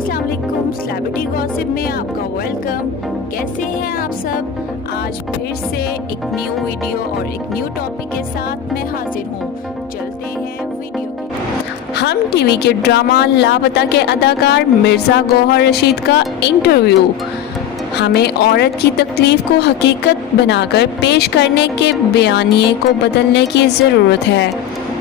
السلام علیکم، celebrity gossip میں آپ کا ویلکم۔ کیسے ہیں آپ سب؟ آج پھر سے ایک نیو ویڈیو اور ایک نیو ٹاپک کے ساتھ میں حاضر ہوں۔ چلتے ہیں ویڈیو کی۔ ہم ٹی وی کے ڈرامہ لاپتا کے اداکار مرزا گوہر رشید کا انٹرویو۔ ہمیں عورت کی تکلیف کو حقیقت بنا کر پیش کرنے کے بیانیے کو بدلنے کی ضرورت ہے۔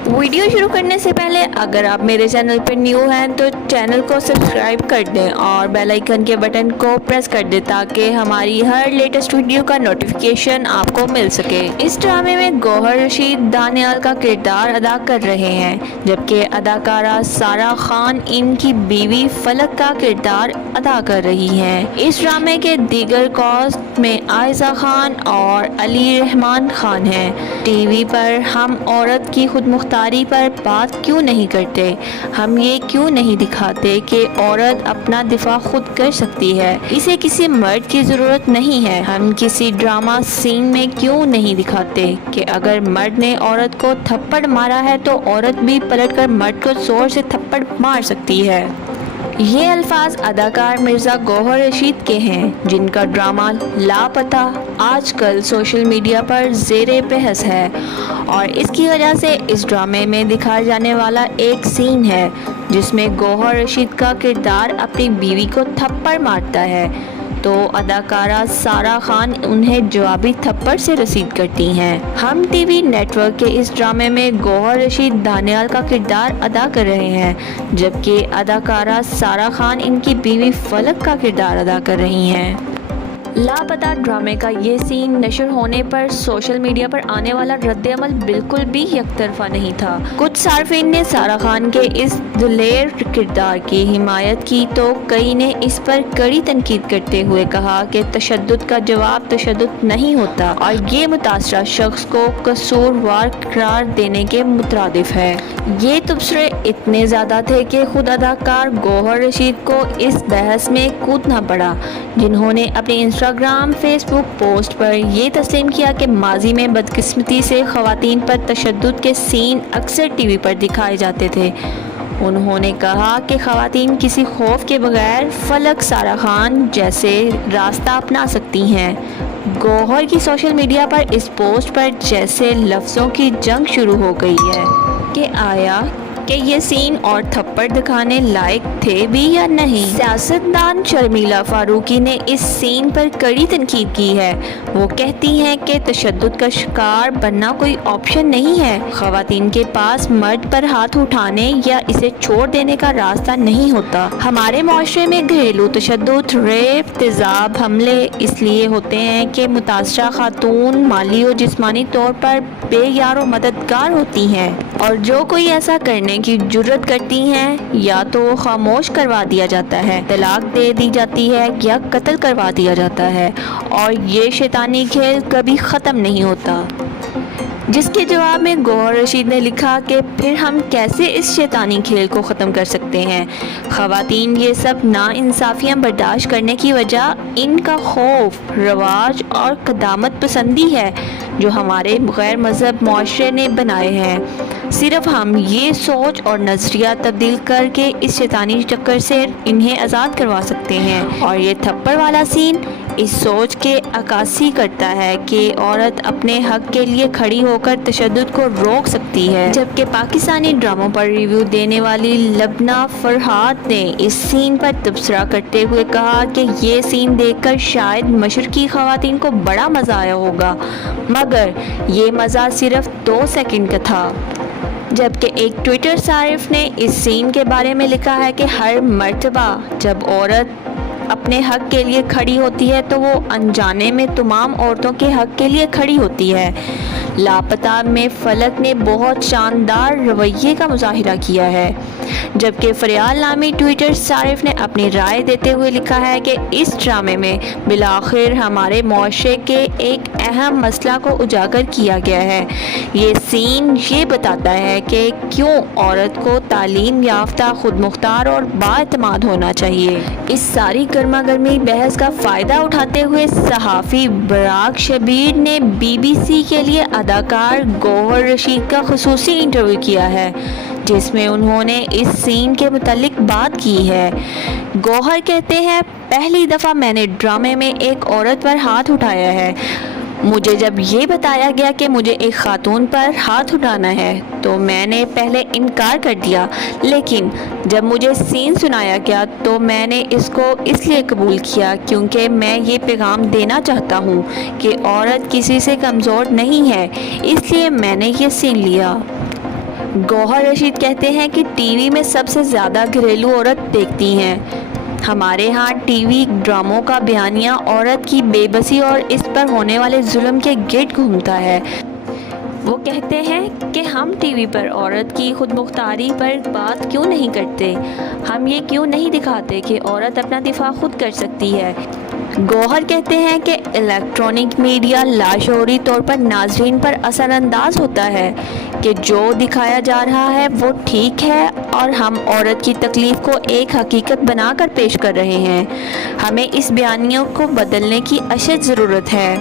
ویڈیو شروع کرنے سے پہلے اگر آپ میرے چینل پر نیو ہیں تو چینل کو سبسکرائب کر دیں اور بیل آئیکن کے بٹن کو پریس کر دیں تاکہ ہماری ہر لیٹسٹ ویڈیو کا نوٹیفیکیشن آپ کو مل سکے۔ اس ڈرامے میں گوہر رشید دانیال کا کردار ادا کر رہے ہیں، جبکہ اداکارہ سارہ خان ان کی بیوی فلک کا کردار ادا کر رہی ہیں۔ اس ڈرامے کے دیگر کاسٹ میں عائزہ خان اور علی رحمان خان ہیں۔ ٹی وی پر ہم عورت کی خود مختاری پر بات کیوں نہیں کرتے؟ ہم یہ کیوں نہیں دکھاتے کہ عورت اپنا دفاع خود کر سکتی ہے، اسے کسی مرد کی ضرورت نہیں ہے؟ ہم کسی ڈرامہ سین میں کیوں نہیں دکھاتے کہ اگر مرد نے عورت کو تھپڑ مارا ہے تو عورت بھی پلٹ کر مرد کو زور سے تھپڑ مار سکتی ہے؟ یہ الفاظ اداکار مرزا گوہر رشید کے ہیں، جن کا ڈرامہ لاپتا آج کل سوشل میڈیا پر زیر بحث ہے، اور اس کی وجہ سے اس ڈرامے میں دکھایا جانے والا ایک سین ہے جس میں گوہر رشید کا کردار اپنی بیوی کو تھپڑ مارتا ہے تو اداکارہ سارہ خان انہیں جوابی تھپڑ سے رسید کرتی ہیں۔ ہم ٹی وی نیٹ ورک کے اس ڈرامے میں گوہر رشید دانیال کا کردار ادا کر رہے ہیں، جبکہ اداکارہ سارہ خان ان کی بیوی فلک کا کردار ادا کر رہی ہیں۔ لاپتا ڈرامے کا یہ سین نشر ہونے پر سوشل میڈیا پر آنے والا رد عمل بالکل بھی یک طرفہ نہیں تھا۔ کچھ صارفین نے سارہ خان کے اس دلیر کردار کی حمایت کی تو کئی نے اس پر کڑی تنقید کرتے ہوئے کہا کہ تشدد کا جواب تشدد نہیں ہوتا اور یہ متاثرہ شخص کو قصوروار قرار دینے کے مترادف ہے۔ یہ تبصرے اتنے زیادہ تھے کہ خود اداکار گوہر رشید کو اس بحث میں کودنا پڑا، جنھوں نے اپنی انسٹاگرام فیس بک پوسٹ پر یہ تسلیم کیا کہ ماضی میں بدقسمتی سے خواتین پر تشدد کے سین اکثر ٹی وی پر دکھائے جاتے تھے۔ انہوں نے کہا کہ خواتین کسی خوف کے بغیر فلک سارہ خان جیسے راستہ اپنا سکتی ہیں۔ گوہر کی سوشل میڈیا پر اس پوسٹ پر جیسے لفظوں کی جنگ شروع ہو گئی ہے کہ آیا کہ یہ سین اور تھپڑ دکھانے لائق تھے بھی یا نہیں۔ سیاستدان شرمیلا فاروقی نے اس سین پر کڑی تنقید کی ہے۔ وہ کہتی ہیں کہ تشدد کا شکار بننا کوئی آپشن نہیں ہے۔ خواتین کے پاس مرد پر ہاتھ اٹھانے یا اسے چھوڑ دینے کا راستہ نہیں ہوتا۔ ہمارے معاشرے میں گھریلو تشدد، ریپ، تیزاب حملے اس لیے ہوتے ہیں کہ متاثرہ خاتون مالی و جسمانی طور پر بے یار و مددگار ہوتی ہیں، اور جو کوئی ایسا کرنے کی جرت کرتی ہیں یا تو خاموش کروا دیا جاتا ہے، طلاق دے دی جاتی ہے یا قتل کروا دیا جاتا ہے، اور یہ شیطانی کھیل کبھی ختم نہیں ہوتا۔ جس کے جواب میں گوہر رشید نے لکھا کہ پھر ہم کیسے اس شیطانی کھیل کو ختم کر سکتے ہیں؟ خواتین یہ سب ناانصافیاں برداشت کرنے کی وجہ ان کا خوف، رواج اور قدامت پسندی ہے جو ہمارے غیر مذہب معاشرے نے بنائے ہیں۔ صرف ہم یہ سوچ اور نظریہ تبدیل کر کے اس شیطانی چکر سے انہیں آزاد کروا سکتے ہیں، اور یہ تھپڑ والا سین اس سوچ کے عکاسی کرتا ہے کہ عورت اپنے حق کے لیے کھڑی ہو کر تشدد کو روک سکتی ہے۔ جبکہ پاکستانی ڈراموں پر ریویو دینے والی لبنہ فرحات نے اس سین پر تبصرہ کرتے ہوئے کہا کہ یہ سین دیکھ کر شاید مشرقی خواتین کو بڑا مزہ آیا ہوگا، مگر یہ مزہ صرف 2 سیکنڈ کا تھا۔ جبکہ ایک ٹویٹر صارف نے اس سین کے بارے میں لکھا ہے کہ ہر مرتبہ جب عورت اپنے حق کے لیے کھڑی ہوتی ہے تو وہ انجانے میں تمام عورتوں کے حق کے لیے کھڑی ہوتی ہے۔ لاپتا میں فلک نے بہت شاندار رویے کا مظاہرہ کیا ہے، جبکہ فریال نامی ٹویٹر صارف نے اپنی رائے دیتے ہوئے لکھا ہے کہ اس ڈرامے میں بالآخر ہمارے معاشرے کے ایک اہم مسئلہ کو اجاگر کیا گیا ہے۔ یہ سین یہ بتاتا ہے کہ کیوں عورت کو تعلیم یافتہ، خود مختار اور بااعتماد ہونا چاہیے۔ اس ساری گرما گرمی بحث کا فائدہ اٹھاتے ہوئے صحافی براق شبیر نے BBC کے لیے اداکار گوہر رشید کا خصوصی انٹرویو کیا ہے، جس میں انہوں نے اس سین کے متعلق بات کی ہے۔ گوہر کہتے ہیں پہلی دفعہ میں نے ڈرامے میں ایک عورت پر ہاتھ اٹھایا ہے. مجھے جب یہ بتایا گیا کہ مجھے ایک خاتون پر ہاتھ اٹھانا ہے تو میں نے پہلے انکار کر دیا، لیکن جب مجھے سین سنایا گیا تو میں نے اس کو اس لیے قبول کیا کیونکہ میں یہ پیغام دینا چاہتا ہوں کہ عورت کسی سے کمزور نہیں ہے، اس لیے میں نے یہ سین لیا. گوہر رشید کہتے ہیں کہ ٹی وی میں سب سے زیادہ گھریلو عورت دیکھتی ہیں. ہمارے ہاں ٹی وی ڈراموں کا بیانیہ عورت کی بے بسی اور اس پر ہونے والے ظلم کے گرد گھومتا ہے. وہ کہتے ہیں کہ ہم ٹی وی پر عورت کی خود مختاری پر بات کیوں نہیں کرتے، ہم یہ کیوں نہیں دکھاتے کہ عورت اپنا دفاع خود کر سکتی ہے. گوہر کہتے ہیں کہ الیکٹرانک میڈیا لاشعوری طور پر ناظرین پر اثر انداز ہوتا ہے کہ جو دکھایا جا رہا ہے وہ ٹھیک ہے اور ہم عورت کی تکلیف کو ایک حقیقت بنا کر پیش کر رہے ہیں. ہمیں اس بیانیوں کو بدلنے کی اشد ضرورت ہے.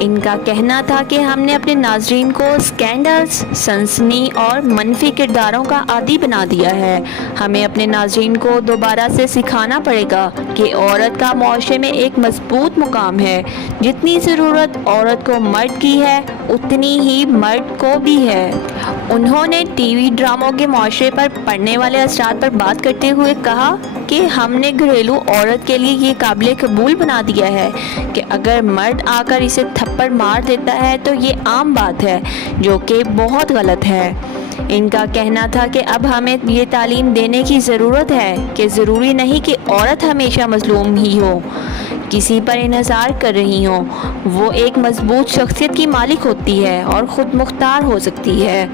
ان کا کہنا تھا کہ ہم نے اپنے ناظرین کو سکینڈلز، سنسنی اور منفی کرداروں کا عادی بنا دیا ہے. ہمیں اپنے ناظرین کو دوبارہ سے سکھانا پڑے گا کہ عورت کا معاشرے میں ایک مضبوط مقام ہے. جتنی ضرورت عورت کو مرد کی ہے اتنی ہی مرد کو بھی ہے. انہوں نے ٹی وی ڈراموں کے معاشرے پر پڑنے والے اثرات پر بات کرتے ہوئے کہا کہ ہم نے گھریلو عورت کے لیے یہ قابل قبول بنا دیا ہے کہ اگر مرد آ کر اسے تھپڑ مار دیتا ہے تو یہ عام بات ہے، جو کہ بہت غلط ہے. ان کا کہنا تھا کہ اب ہمیں یہ تعلیم دینے کی ضرورت ہے کہ ضروری نہیں کہ عورت ہمیشہ مظلوم ہی ہو، کسی پر انحصار کر رہی ہوں. وہ ایک مضبوط شخصیت کی مالک ہوتی ہے اور خود مختار ہو سکتی ہے.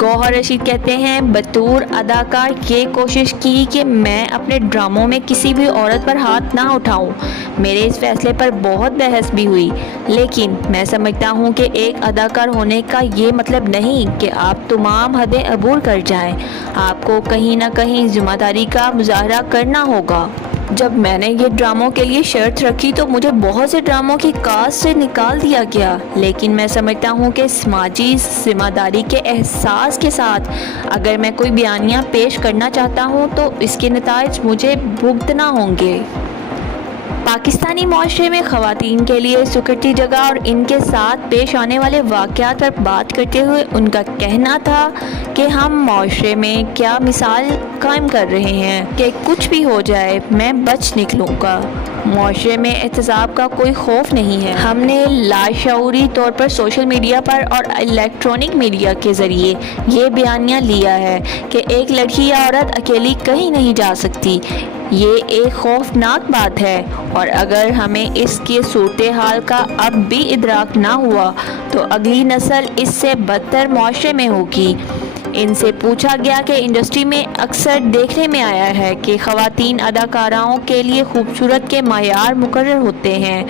گوہر رشید کہتے ہیں بطور اداکار یہ کوشش کی کہ میں اپنے ڈراموں میں کسی بھی عورت پر ہاتھ نہ اٹھاؤں. میرے اس فیصلے پر بہت بحث بھی ہوئی، لیکن میں سمجھتا ہوں کہ ایک اداکار ہونے کا یہ مطلب نہیں کہ آپ تمام حدیں عبور کر جائیں. آپ کو کہیں نہ کہیں ذمہ داری کا مظاہرہ کرنا ہوگا. جب میں نے یہ ڈراموں کے لیے شرط رکھی تو مجھے بہت سے ڈراموں کی کاسٹ سے نکال دیا گیا، لیکن میں سمجھتا ہوں کہ سماجی ذمہ داری کے احساس کے ساتھ اگر میں کوئی بیانیہ پیش کرنا چاہتا ہوں تو اس کے نتائج مجھے بھگتنا ہوں گے. پاکستانی معاشرے میں خواتین کے لیے سکتی جگہ اور ان کے ساتھ پیش آنے والے واقعات پر بات کرتے ہوئے ان کا کہنا تھا کہ ہم معاشرے میں کیا مثال قائم کر رہے ہیں کہ کچھ بھی ہو جائے میں بچ نکلوں گا. معاشرے میں احتساب کا کوئی خوف نہیں ہے. ہم نے لاشعوری طور پر سوشل میڈیا پر اور الیکٹرانک میڈیا کے ذریعے یہ بیانیہ لیا ہے کہ ایک لڑکی یا عورت اکیلی کہیں نہیں جا سکتی. یہ ایک خوفناک بات ہے اور اگر ہمیں اس کی صورتحال کا اب بھی ادراک نہ ہوا تو اگلی نسل اس سے بدتر معاشرے میں ہوگی. ان سے پوچھا گیا کہ انڈسٹری میں اکثر دیکھنے میں آیا ہے کہ خواتین اداکاراؤں کے لیے خوبصورت کے معیار مقرر ہوتے ہیں،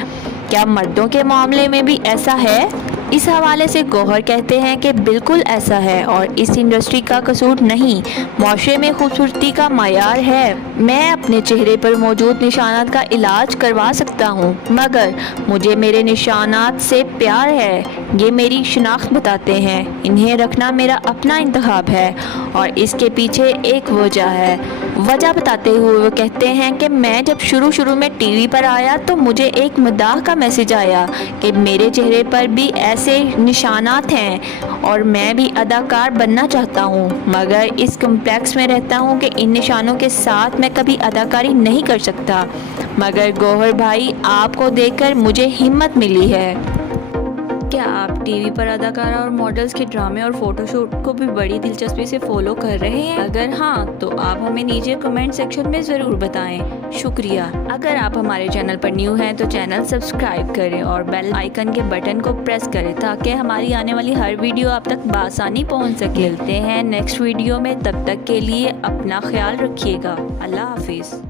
کیا مردوں کے معاملے میں بھی ایسا ہے؟ اس حوالے سے گوہر کہتے ہیں کہ بالکل ایسا ہے اور اس انڈسٹری کا قصور نہیں، معاشرے میں خوبصورتی کا معیار ہے. میں اپنے چہرے پر موجود نشانات کا علاج کروا سکتا ہوں مگر مجھے میرے نشانات سے پیار ہے. یہ میری شناخت بتاتے ہیں. انہیں رکھنا میرا اپنا انتخاب ہے اور اس کے پیچھے ایک وجہ ہے. وجہ بتاتے ہوئے وہ کہتے ہیں کہ میں جب شروع میں ٹی وی پر آیا تو مجھے ایک مداح کا میسج آیا کہ میرے چہرے پر بھی ایسے نشانات ہیں اور میں بھی اداکار بننا چاہتا ہوں، مگر اس کمپلیکس میں رہتا ہوں کہ ان نشانوں کے ساتھ میں کبھی اداکاری نہیں کر سکتا. مگر گوہر بھائی آپ کو دیکھ کر مجھے ہمت ملی ہے. کیا آپ ٹی وی پر اداکارہ اور ماڈلز کے ڈرامے اور فوٹو شوٹ کو بھی بڑی دلچسپی سے فالو کر رہے ہیں؟ اگر ہاں تو آپ ہمیں نیچے کمنٹ سیکشن میں ضرور بتائیں. شکریہ. اگر آپ ہمارے چینل پر نیو ہیں تو چینل سبسکرائب کریں اور بیل آئیکن کے بٹن کو پریس کریں تاکہ ہماری آنے والی ہر ویڈیو آپ تک بآسانی پہنچ سکے. ملتے ہیں نیکسٹ ویڈیو میں، تب تک کے لیے اپنا خیال رکھیے گا. اللہ حافظ.